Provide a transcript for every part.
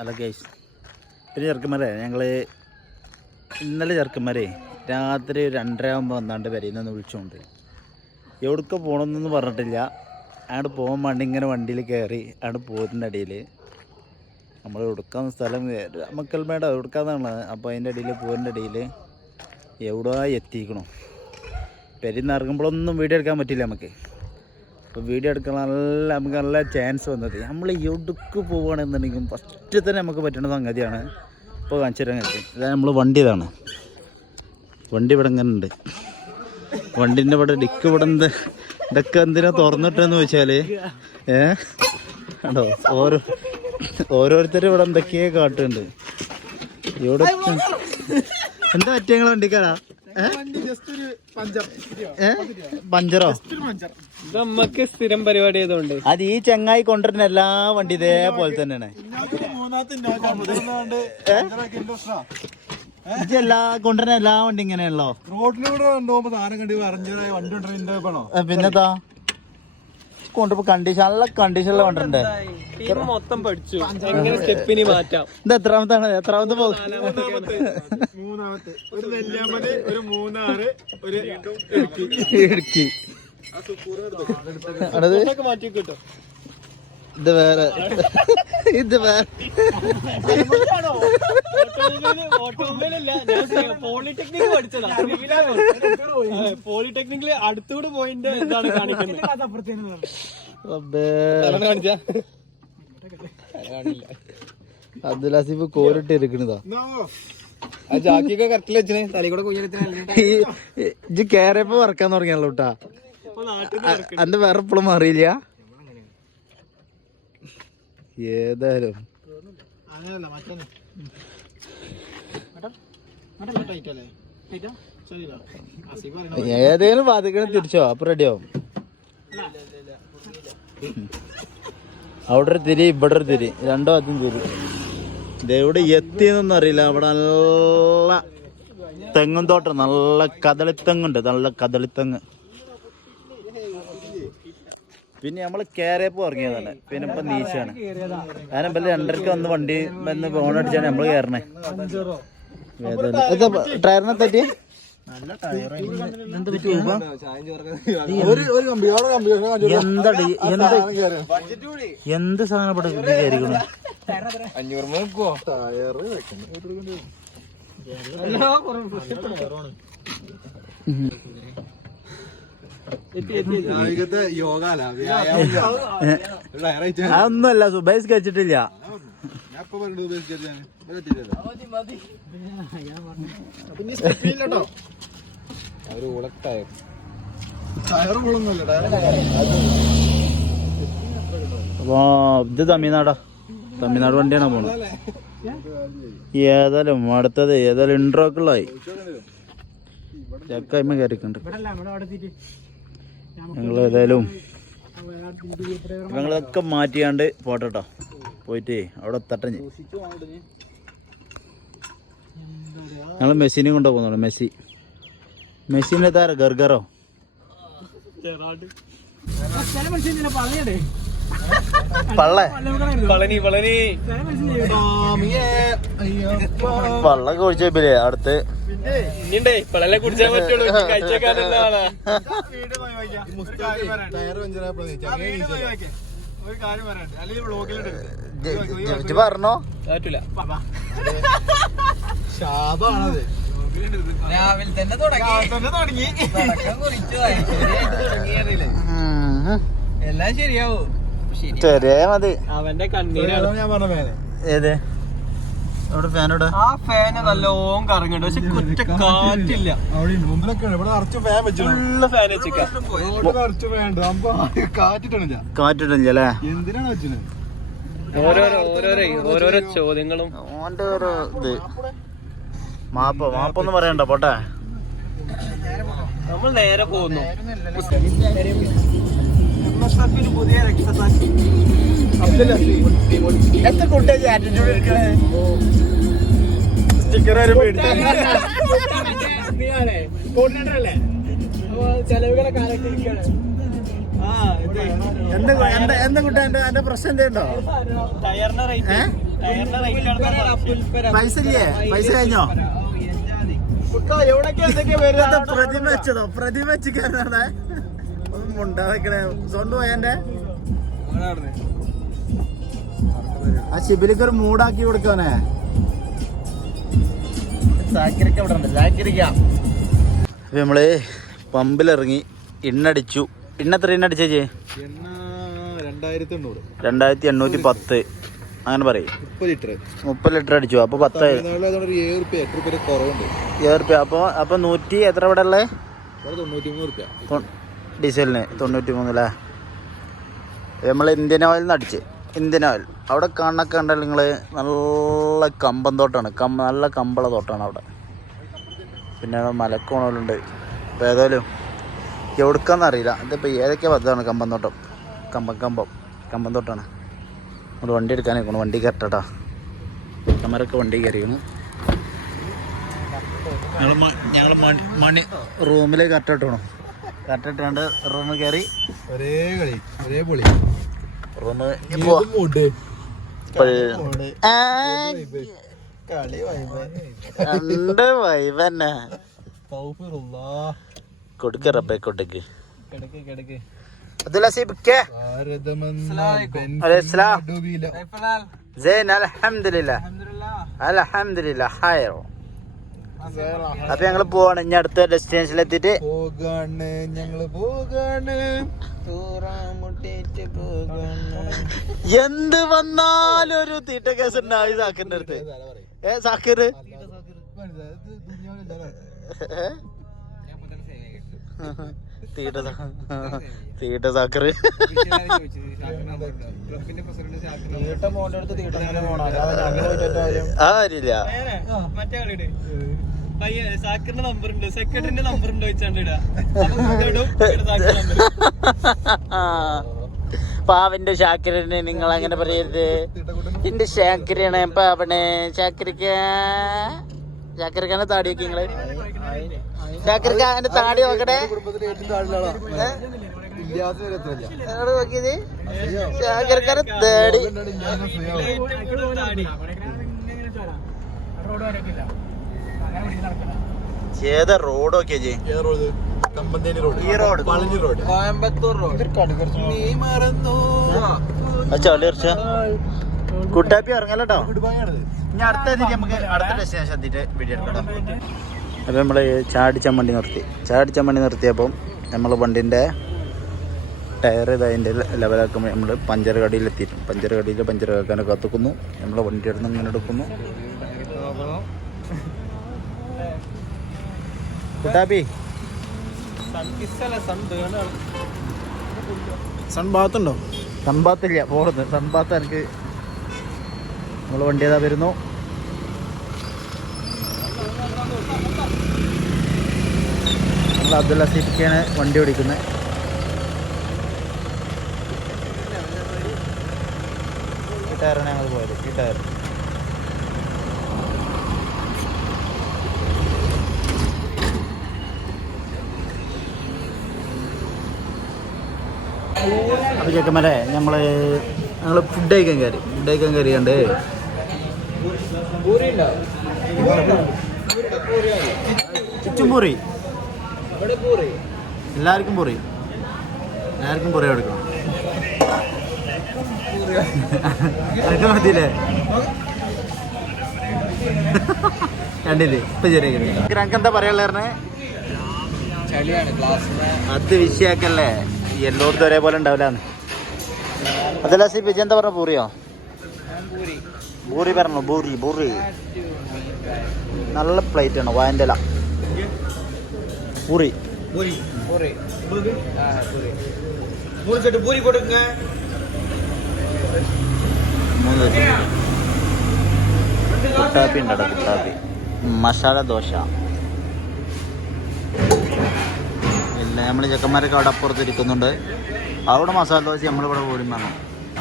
അല്ല ഗൈസ്, പിന്നെ ചെറുക്കന്മാരെ ഞങ്ങൾ ഇന്നലെ ചെറുക്കന്മാരെ രാത്രി 2:30 ആകുമ്പോൾ വന്നാണ്ട് വരയിൽനിന്ന് വിളിച്ചുകൊണ്ട് എവിടേക്ക് പോകണമെന്നൊന്നും പറഞ്ഞിട്ടില്ല. അങ്ങോട്ട് പോകാൻ വേണ്ടി ഇങ്ങനെ വണ്ടിയിൽ കയറി അങ്ങോട്ട് പോയതിൻ്റെ ഇടയിൽ നമ്മൾ എടുക്കാൻ സ്ഥലം മക്കൽമേട എടുക്കാന്നാണ്. അപ്പോൾ അതിൻ്റെ ഇടയിൽ പോയതിൻ്റെ ഇടയിൽ എവിടെ എത്തിക്കണോ പെരിയിൽ നിന്ന് ഇറങ്ങുമ്പോഴൊന്നും വീഡിയോ എടുക്കാൻ പറ്റില്ല നമുക്ക്. അപ്പോൾ വീഡിയോ എടുക്കാൻ നമുക്ക് നല്ല ചാൻസ് വന്നത് നമ്മൾ എവിടേക്ക് പോവുകയാണെന്നുണ്ടെങ്കിൽ ഫസ്റ്റ് തന്നെ നമുക്ക് പറ്റുന്ന സംഗതിയാണ്. ഇപ്പോൾ കാണിച്ചു തരാൻ കഴിയും. ഇതാണ് നമ്മൾ വണ്ടി, ഇതാണ് വണ്ടി. ഇവിടെ ഇങ്ങനെ ഉണ്ട്. വണ്ടീൻ്റെ ഇവിടെ ഡിക്ക് ഇവിടെ ഇതൊക്കെ എന്തിനാ തുറന്നിട്ടെന്ന് ചോദിച്ചാൽ കണ്ടോ ഓരോരുത്തരും ഇവിടെ എന്തൊക്കെയോ കാട്ടുന്നുണ്ട്. ഇവിടെ എന്താ പറ്റിയ വണ്ടിക്കാരാ പഞ്ചറോ? നമ്മക്ക് സ്ഥിരം പരിപാടി ആയതുകൊണ്ട് അത് ഈ ചങ്ങായി കൊണ്ടുവരുന്ന എല്ലാ വണ്ടി ഇതേപോലെ തന്നെയാണ്. എല്ലാ കൊണ്ടുവരുന്ന എല്ലാ വണ്ടി ഇങ്ങനെയല്ലോ. റോഡിലൂടെ കൊണ്ടുപോകുമ്പോ സാധനം കണ്ടി അറിഞ്ഞതായി വണ്ടി കൊണ്ടുവരണോ? പിന്നെന്താ കൊണ്ടുപോ കണ്ടീഷൻ നല്ല കണ്ടീഷനിലെ കൊണ്ടുവരണ്ടേ. മൊത്തം പഠിച്ചു എങ്ങനെ സ്റ്റെപ്പിന് മാറ്റാം. ഇത് എത്രാമത്തെ പോകും? മൂന്നാമത്തെ. ഒരു നെല്ലിയാമ്പതി, ഒരു മൂന്നാറ്, ഒരു ഇടുക്കി. മാറ്റി കിട്ടും. ഇത് വേറെ ഇത് വേറെ പോളിടെക്നിക് പഠിച്ചതാ. പോളിടെക്നിക്കില് അടുത്തുകൂടെ പോയിന്റ് ഇതാണ് കാണിക്കുന്നത്. അബ്ദുൽ ഹസീഫ് കോരിട്ട് ഇരിക്കണതാ. ജാക്കിയൊക്കെ കറക്റ്റിൽ വെച്ചിന് തലയിൽ കൂടെ കുഞ്ഞിടത്തിന് ഇജ്ജ് കേറിയപ്പോ വറക്കാൻ തുടങ്ങിയല്ലോ കേട്ടാ. അന്റെ വേറെ എപ്പോഴും അറിയില്ല. ഏതായാലും ഏതേലും വാതിക്കണം തിരിച്ചോ, അപ്പൊ റെഡിയാവും. അവിടെ ഒരു തിരി ഇവിടെ ഒരു തിരി, രണ്ടോ അതും തിരി. ഇതെവിടെ എത്തിയെന്നൊന്നും അറിയില്ല. അവിടെ നല്ല തെങ്ങും തോട്ടം, നല്ല കദളിത്തെങ്ങുണ്ട്, നല്ല കദളിത്തെങ്ങ്. പിന്നെ നമ്മൾ കയറിയപ്പോൾ ഇറങ്ങിയതാണ്. പിന്നെ ഇപ്പം നീച്ചാണ്. കാരണം ഇപ്പം 2:30 വന്ന് വണ്ടി വന്ന് ഫോണടിച്ചാണ് നമ്മൾ കയറണേ. ടയറിനെ പറ്റി എന്ത് സാധനം ഇവിടെ കയറിക്കണു? 500 യോഗ അതൊന്നുമല്ല, സുബൈസ് കഴിച്ചിട്ടില്ല. ഇത് തമിഴ്നാട് വണ്ടിയാണ് പോണത്. ഏതായാലും അടുത്തത് ഏതായാലും ഇൻട്രോക്കുള്ളായി ചക്കയ്മ കയറിക്കുന്നുണ്ട്. ഞങ്ങൾ ഏതായാലും ഞങ്ങളൊക്കെ മാറ്റിയാണ്ട് പോട്ടോ പോയിട്ട് അവിടെ തട്ടഞ്ഞ് ഞങ്ങൾ മെസ്സിനെ കൊണ്ടു പോകുന്നുണ്ട്. മെസ്സിനെ താര ഗർഗറോ പള്ളൊക്കെ കുടിച്ചേ അടുത്ത് കുടിച്ചാൻ പറ്റുള്ളൂ. പറഞ്ഞോ ശാപാണത്. രാവിലെ തന്നെ തുടങ്ങി എല്ലാം ശരിയാവോ? ചെറിയ മതി. അവന്റെ കണ്ണീരാണ് ഞാൻ പറഞ്ഞ മേലെ. ഏത് അവിടെ ഫാനോടെ? ആ ഫാന് നല്ലോണം കറങ്ങുന്നുണ്ട്, പക്ഷെ കുറ്റ കാറ്റില്ല. അവിടെ മുമ്പിലൊക്കെ ഇവിടെ നിറച്ച് ഫാൻ വെച്ചു. ഫുള്ള് ഫാൻ വെച്ചിക്ക. നിറച്ച് വേണ്ട കാറ്റിട്ടണില്ല. കാറ്റിട്ടില്ലല്ലേ? എന്തിനാണ് വെച്ചത്? ഓരോരോ ചോദ്യങ്ങളും ഓന്റെ ഓരോ ഇത്. മാപ്പൊന്നും പറയണ്ട, പോട്ടെ. നമ്മൾ നേരെ പോകുന്നു. പുതിയ രക്തസാക്ഷി എത്ര കുട്ടിയെ ആറ്റിറ്റ്യൂഡ് എടുക്കണേ. സ്റ്റിക്കർ ചെലവുകളെ കാലത്തിരിക്കാണ്. എന്താ കുട്ടി എന്റെ പ്രശ്നം എന്തോ? ടയറിന്റെ റേറ്റ് പൈസ ഇല്ലേ? പൈസ കഴിഞ്ഞോ? പ്രതിമ വെച്ചതോ? പ്രതിമ വെച്ചിക്കാനാണ് ഒന്നും മുണ്ടാക്കണേ. സോണ്ട് പോയന്റെ ആ ശിബിലിക്ക് ഒരു മൂടാക്കി കൊടുക്കാനേ. ചാക്കിരിക്ക ഇവിടെ ഉണ്ട്. ചാക്കിരിക്ക അപ്പൊ നമ്മള് പമ്പിലിറങ്ങി എണ്ണടിച്ചു. എത്ര എണ്ണ അടിച്ചേ? 2810 അങ്ങനെ പറയും. 30 ലിറ്റർ അടിച്ചു. അപ്പൊ 10 7 അപ്പൊ 100 എത്ര ഇവിടെ ഉള്ളത്? ഡീസലിന് 93 അല്ലേ? നമ്മൾ ഇന്ത്യൻ ഓയിൽ നിന്ന് അടിച്ച്. ഇന്ത്യൻ ഓയിൽ അവിടെ കണ്ടല്ലോ നിങ്ങൾ. നല്ല കമ്പം തോട്ടാണ്. നല്ല കമ്പള തോട്ടാണ് അവിടെ. പിന്നെ മലക്കോണലുണ്ട്. അപ്പോൾ ഏതായാലും എവിടുക്കാന്ന് അറിയില്ല. ഇതിപ്പോൾ ഏതൊക്കെ പദ്ധതിയാണ് കമ്പം തോട്ടം. കമ്പം തോട്ടാണ്. നമ്മൾ വണ്ടി എടുക്കാനായിക്കോണം. വണ്ടി കയറട്ടാ. അമ്മരൊക്കെ വണ്ടി കയറിയിരുന്നു. ഞങ്ങൾ മണി റൂമിലേക്ക് കറക്റ്റായിട്ടോണം. കറക്റ്റായിട്ടാണ്ട് റൂമിൽ കയറി റൂമ് രണ്ട് വൈബന്നെ കൊടുക്ക റബ്ബെ കൊടുക്ക്. അൽഹംദുലില്ലാ ഖൈർ. അപ്പൊ ഞങ്ങള് പോവാണ്. ഇനി അടുത്ത ഡെസ്റ്റിനേഷനിൽ എത്തിയിട്ട് എന്ത് വന്നാലും ഒരു തീറ്റ കേസ് ഉണ്ടാവും സാക്കിന്റെ അടുത്ത്. സാക്കിറ് തീറ്റ സാക്കറ് അറിയില്ല. സാക്കിന്റെ നമ്പർ ഉണ്ട്, സെക്രട്ടറിന്റെ നമ്പർ ഉണ്ട് വെച്ചാണ്ട് പാവന്റെ ഷാക്കിറിനെ നിങ്ങൾ അങ്ങനെ പറയരുത്. എന്റെ ഷാക്കിറാണ് പാവനെ. ഷാക്കിറിക്കാന്റെ താടിയൊക്കെ നിങ്ങള് ഷാക്കിറിക്കാന്റെ താടി നോക്കട്ടെ. നോക്കിയത് ഷാക്കിറിക്കാന്റെ താടി. ഏതാ റോഡ് നോക്കിയാ ജി? ഈ റോഡ് കോയമ്പത്തൂർ റോഡ്. കുട്ടാപ്പി ഇറങ്ങല്ലോ. ഇനി അടുത്ത നമുക്ക് അടുത്ത ഡെസ്റ്റിനേഷൻ എത്തിയിട്ട് വീഡിയോ എടുക്കണം. അപ്പം നമ്മൾ ചാടിച്ചമ്മണ്ടി നിർത്തിയപ്പം നമ്മൾ വണ്ടിൻ്റെ ടയർ ഇതതിൻ്റെ ലെവലാക്കുമ്പോൾ നമ്മൾ പഞ്ചർ കടിയിലെത്തിയിട്ടും പഞ്ചർ കാക്കാനൊക്കെ കത്തുക്കുന്നു. നമ്മൾ വണ്ടി എടുത്ത് ഇങ്ങനെ എടുക്കുന്നു. കുട്ടാപ്പി സൺബാത്തുണ്ടോ? സൺബാത്തില്ല. പോകുന്നത് സൺബാത്ത് എനിക്ക്. നമ്മൾ വണ്ടി ഏതാ വരുന്നു. നമ്മൾ അബ്ദുൽ ലസീഫിക്കാണ് വണ്ടി ഓടിക്കുന്നത്. ഈ ടയറാണ് ഞങ്ങൾ പോയത്. ഈ ടയർ അപ്പോൾ ചെക്കന്മാരെ ഞങ്ങൾ ഫുഡ് കഴിക്കാൻ കയറിയാണ്ട് ചുറ്റും പൂറി. എല്ലാവർക്കും പൂറി കൊടുക്കണം. അതൊക്കെ മതിയില്ലേ? കണ്ടില്ലേ? ഇപ്പൊ ചെറിയ ഞങ്ങൾക്ക് എന്താ പറയാനുള്ളേ? അത് വിഷയാക്കല്ലേ. എല്ലായിടത്തും ഒരേപോലെ ഉണ്ടാവില്ലാന്ന്. അതല്ല സി വിജയ് എന്താ പറഞ്ഞ? പൂറിയോ? പൂറി പറഞ്ഞു. പൂറി നല്ല പ്ലേറ്റ് ആണ്. വായൻ്റെ പൂറി കുട്ടാപ്പി ഉണ്ടോ? കുട്ടാപ്പി മസാല ദോശ ഇല്ല. നമ്മൾ ചെക്കന്മാരൊക്കെ അവിടെ അപ്പുറത്തിരിക്കുന്നുണ്ട്. അവിടെ മസാല ദോശ നമ്മളിവിടെ പോലും വേണം.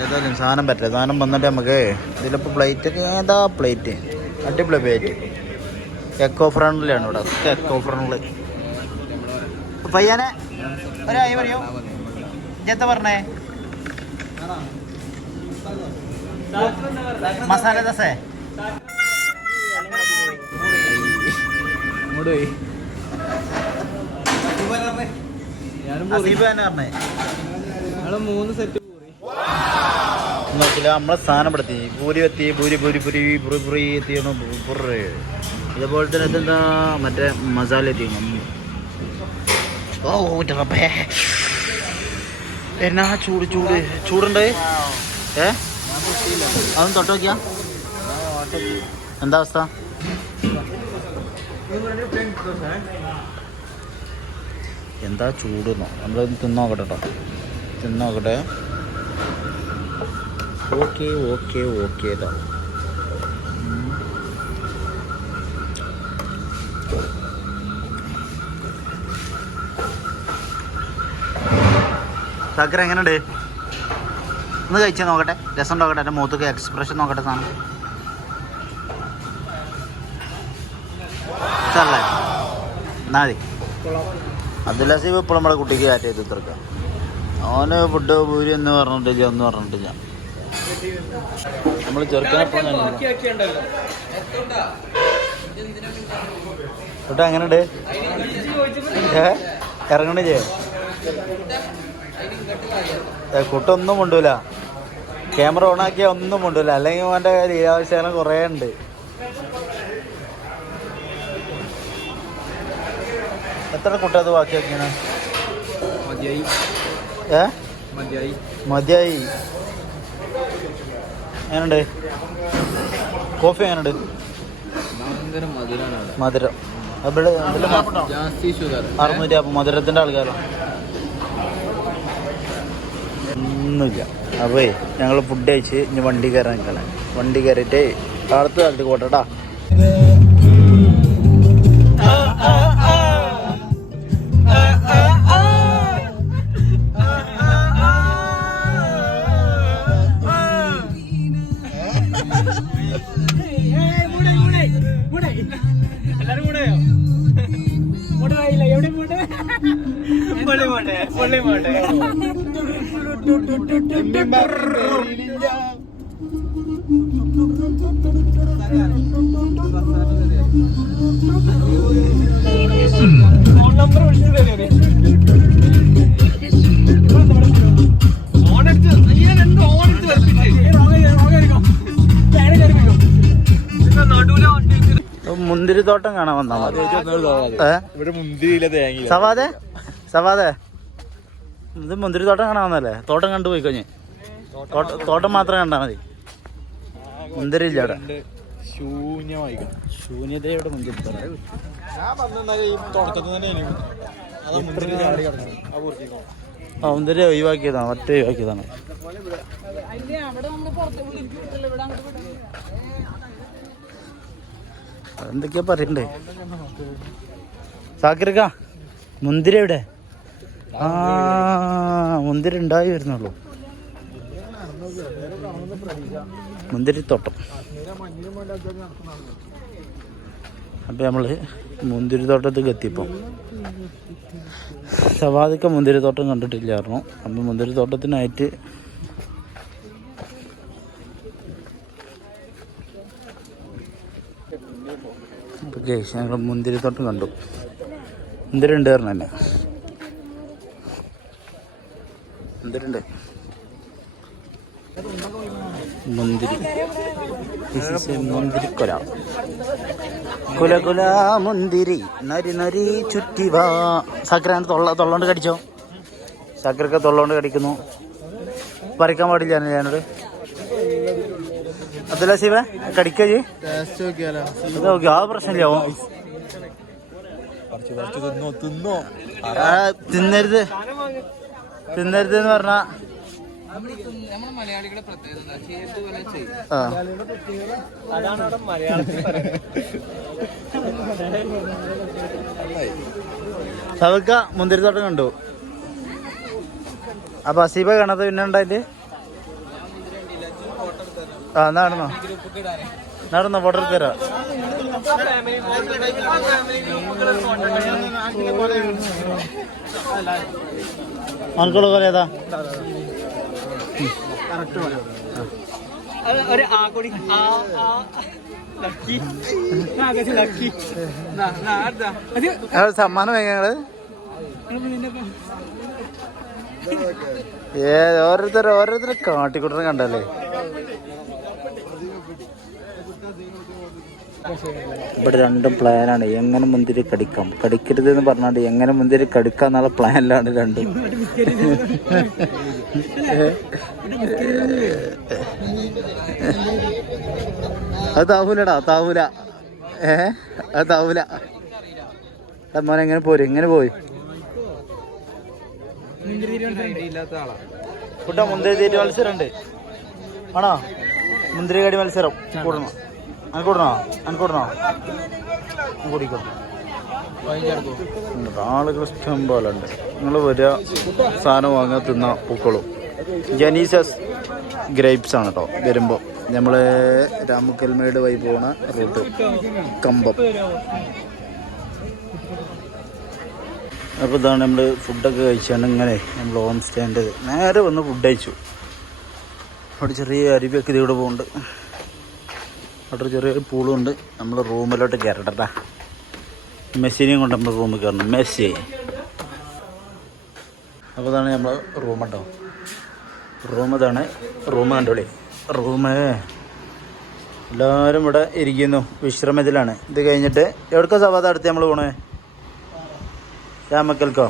ഏതായാലും സാധനം പറ്റില്ല. സാധനം വന്നിട്ട് നമുക്ക് ഇതിലിപ്പോൾ പ്ലേറ്റൊക്കെ ഏതാ പ്ലേറ്റ് അടിപൊളി പ്ലേറ്റ്. എക്കോ ഫ്രണ്ട്ലിയാണ് ഇവിടെ. Eco friendly. പയ്യാനെ ഒരായി പറയോ? എന്താ പറഞ്ഞേ? മസാല ദോശ ഇങ്ങോട്ട് പോയി അസീബ് തന്നെ പറഞ്ഞേ ഞങ്ങള് 3 സെറ്റ് നോക്കില്ല നമ്മളെ സ്ഥാനം പെടുത്തി പൂരി എത്തി പൂരി പൂരി പൂരി പുറി പുറി എത്തിയാണ് പുറേ ഇതുപോലെ തന്നെ ഇതെന്താ മറ്റേ മസാല എത്തിക്കണം ഓ റബ്ബേ എന്നാ ചൂട് ചൂട് ചൂടുണ്ട് അതൊന്നും തൊട്ട് നോക്കിയാ എന്താ അവസ്ഥ എന്താ ചൂടുന്നോ നമ്മൾ തിന്നോക്കട്ടെ കേട്ടോ തിന്നോക്കട്ടെ ഓക്കെ ഓക്കെ ഓക്കെ ഇതാ ചക്കര എങ്ങനെയുണ്ട് ഒന്ന് കഴിച്ചാൽ നോക്കട്ടെ രസം നോക്കട്ടെ എൻ്റെ മുഖത്തൊക്കെ എക്സ്പ്രഷൻ നോക്കട്ടെ സാധനം സാറല്ലേ എന്നാ മതി അബ്ദുല്ലാസീബ് ഇപ്പോൾ നമ്മളെ കുട്ടിക്ക് കാറ്റ് ചെയ്ത് തീർക്കാം അവന് ഫുഡ് പൂരി എന്ന് പറഞ്ഞിട്ടില്ല ഒന്നും പറഞ്ഞിട്ടില്ല നമ്മൾ ചെറുക്കനെപ്പോഴും കുട്ട എങ്ങനെയുണ്ട് ഇറങ്ങണില്ലേ കുട്ടൊന്നും കൊണ്ടൂല ക്യാമറ ഓണാക്കിയാൽ ഒന്നും കൊണ്ടൂല അല്ലെങ്കിൽ അവൻ്റെ ലീലാവശ്യങ്ങൾ കുറേ ഉണ്ട് എത്ര കുട്ട അത് ബാക്കിയാക്കിയാണ് മതിയായി എങ്ങനെയുണ്ട് കോഫി എങ്ങനെയുണ്ട് മധുരം ഇവിടെ 650 മധുരത്തിൻ്റെ ആൾക്കാരാണ് ഒന്നുമില്ല അപ്പോൾ ഞങ്ങൾ ഫുഡ് കഴിച്ച് ഇനി വണ്ടി കയറാൻ നിൽക്കണം വണ്ടി കയറിയിട്ട് അടുത്ത കാലത്ത് പോട്ടെട്ടാ മുന്തിരിത്തോട്ടം കാണാൻ വന്നാൽ മതി ഇവിടെ മുന്തിരിയില്ല തേങ്ങ സവാദേ സവാദേ ഇത് മുന്തിരിത്തോട്ടം കാണാൻ വന്നല്ലേ തോട്ടം കണ്ടു പോയി കഴിഞ്ഞ് തോട്ടം മാത്രം കണ്ടാൽ മതി മുന്തിരി ഇല്ല അവിടെ ശൂന്യതയുടെ മുന്തിരിത്തോട്ടം മുന്തിരി ഒഴിവാക്കിയതാണ് ഒറ്റ ഒഴിവാക്കിയതാണ് അതെന്തൊക്കെയാ പറയണ്ടേ സാക്കിർക്ക മുന്തിരി എവിടെ ആ മുന്തിരി ഉണ്ടായി വരുന്നുള്ളൂ മുന്തിരിത്തോട്ടം അപ്പം നമ്മൾ മുന്തിരിത്തോട്ടത്തേക്ക് എത്തിയപ്പോൾ സവാദിക്ക മുന്തിരിത്തോട്ടം കണ്ടിട്ടില്ലായിരുന്നു അപ്പം മുന്തിരിത്തോട്ടത്തിനായിട്ട് ഞങ്ങൾ മുന്തിരിത്തോട്ടം കണ്ടു മുന്തിരി ഉണ്ടായിരുന്നു തന്നെ മുന്തിരിണ്ട് മുന്തിരി മുന്തിരിക്കൊല കുല കുല മുന്തിരി നരി നരി ചുറ്റി വാ സക്കരാണ് തൊള്ളോണ്ട് കടിച്ചോ സക്കരൊക്കെ തൊള്ളോണ്ട് കടിക്കുന്നു പറിക്കാൻ പാടില്ല ഞാനോട് അതല്ല ശിവ കടിക്കോ നോക്കി ആ പ്രശ്നമില്ല തിന്നരുത് തിന്നരുത് എന്ന് പറഞ്ഞാ സവക്ക മുന്തിരിത്തോട്ടം കണ്ടു അപ്പൊ അസീബ കാണാത്ത പിന്നെ ഉണ്ടായിട്ട് ആ നടന്നോ നടന്നോ ഫോട്ടോ എടുത്തരാ അനക്കുള്ള പോലെ ഏതാ ഒരു ആ കൂടി ലക്കി ലക്കി സമ്മാനം ഞങ്ങള് ഓരോരുത്തരെ കാട്ടിക്കൂട്ടനെ കണ്ടല്ലേ. ഇവിടെ രണ്ടും പ്ലാനാണ്, എങ്ങനെ മുന്തിരി കടിക്കാം, കടിക്കരുത് എന്ന് പറഞ്ഞാണ്ട് എങ്ങനെ മുന്തിരി കടിക്കാന്നുള്ള പ്ലാനിലാണ് രണ്ടും. അത് താവൂലടാ, താവൂല. അത് താവൂല. മോനെ എങ്ങനെ പോര്, എങ്ങനെ പോയി കുട്ടാ. മുന്തിരി തീറ്റ മത്സരം ഉണ്ട് ആണോ? മുന്തിരി കടി മത്സരം കൂടണോ? അനക്കൂടണോ? അനക്കൂടണോ? കൂടിക്കോ. ആളുകൾ ഇഷ്ടം പോലെ ഉണ്ട്. നിങ്ങൾ വരിക, സാധനം വാങ്ങാൻ തിന്ന പൂക്കളും. ജനീസസ് ഗ്രേപ്സ് ആണ് കേട്ടോ. വരുമ്പോൾ നമ്മൾ രാമക്കൽമേട് വഴി പോണ റൂട്ട് കമ്പം. അപ്പോൾ ഇതാണ് നമ്മൾ ഫുഡൊക്കെ കഴിച്ചാണ് ഇങ്ങനെ നമ്മൾ ഹോം സ്റ്റേൻ്റെ നേരെ വന്ന് ഫുഡ് കഴിച്ചു. അവിടെ ചെറിയ അരുവിയൊക്കെ ഇതിലൂടെ പോകുന്നുണ്ട്. അവിടെ ചെറിയൊരു പൂളുണ്ട്. നമ്മൾ റൂമിലോട്ട് കയറട്ടാ. മെസ്സിനെയും കൊണ്ട് നമ്മൾ റൂമിൽ കയറണം. മെസ്സി. അപ്പോൾ ഇതാണ് നമ്മൾ റൂം കേട്ടോ. റൂം ഇതാണ്. റൂം കണ്ടോളി. റൂമ് എല്ലാവരും ഇവിടെ ഇരിക്കുന്നു, വിശ്രമത്തിലാണ്. ഇത് കഴിഞ്ഞിട്ട് എവിടേക്കാ സവാദ അടുത്ത് നമ്മൾ പോണേ? രാമക്കൽക്കോ?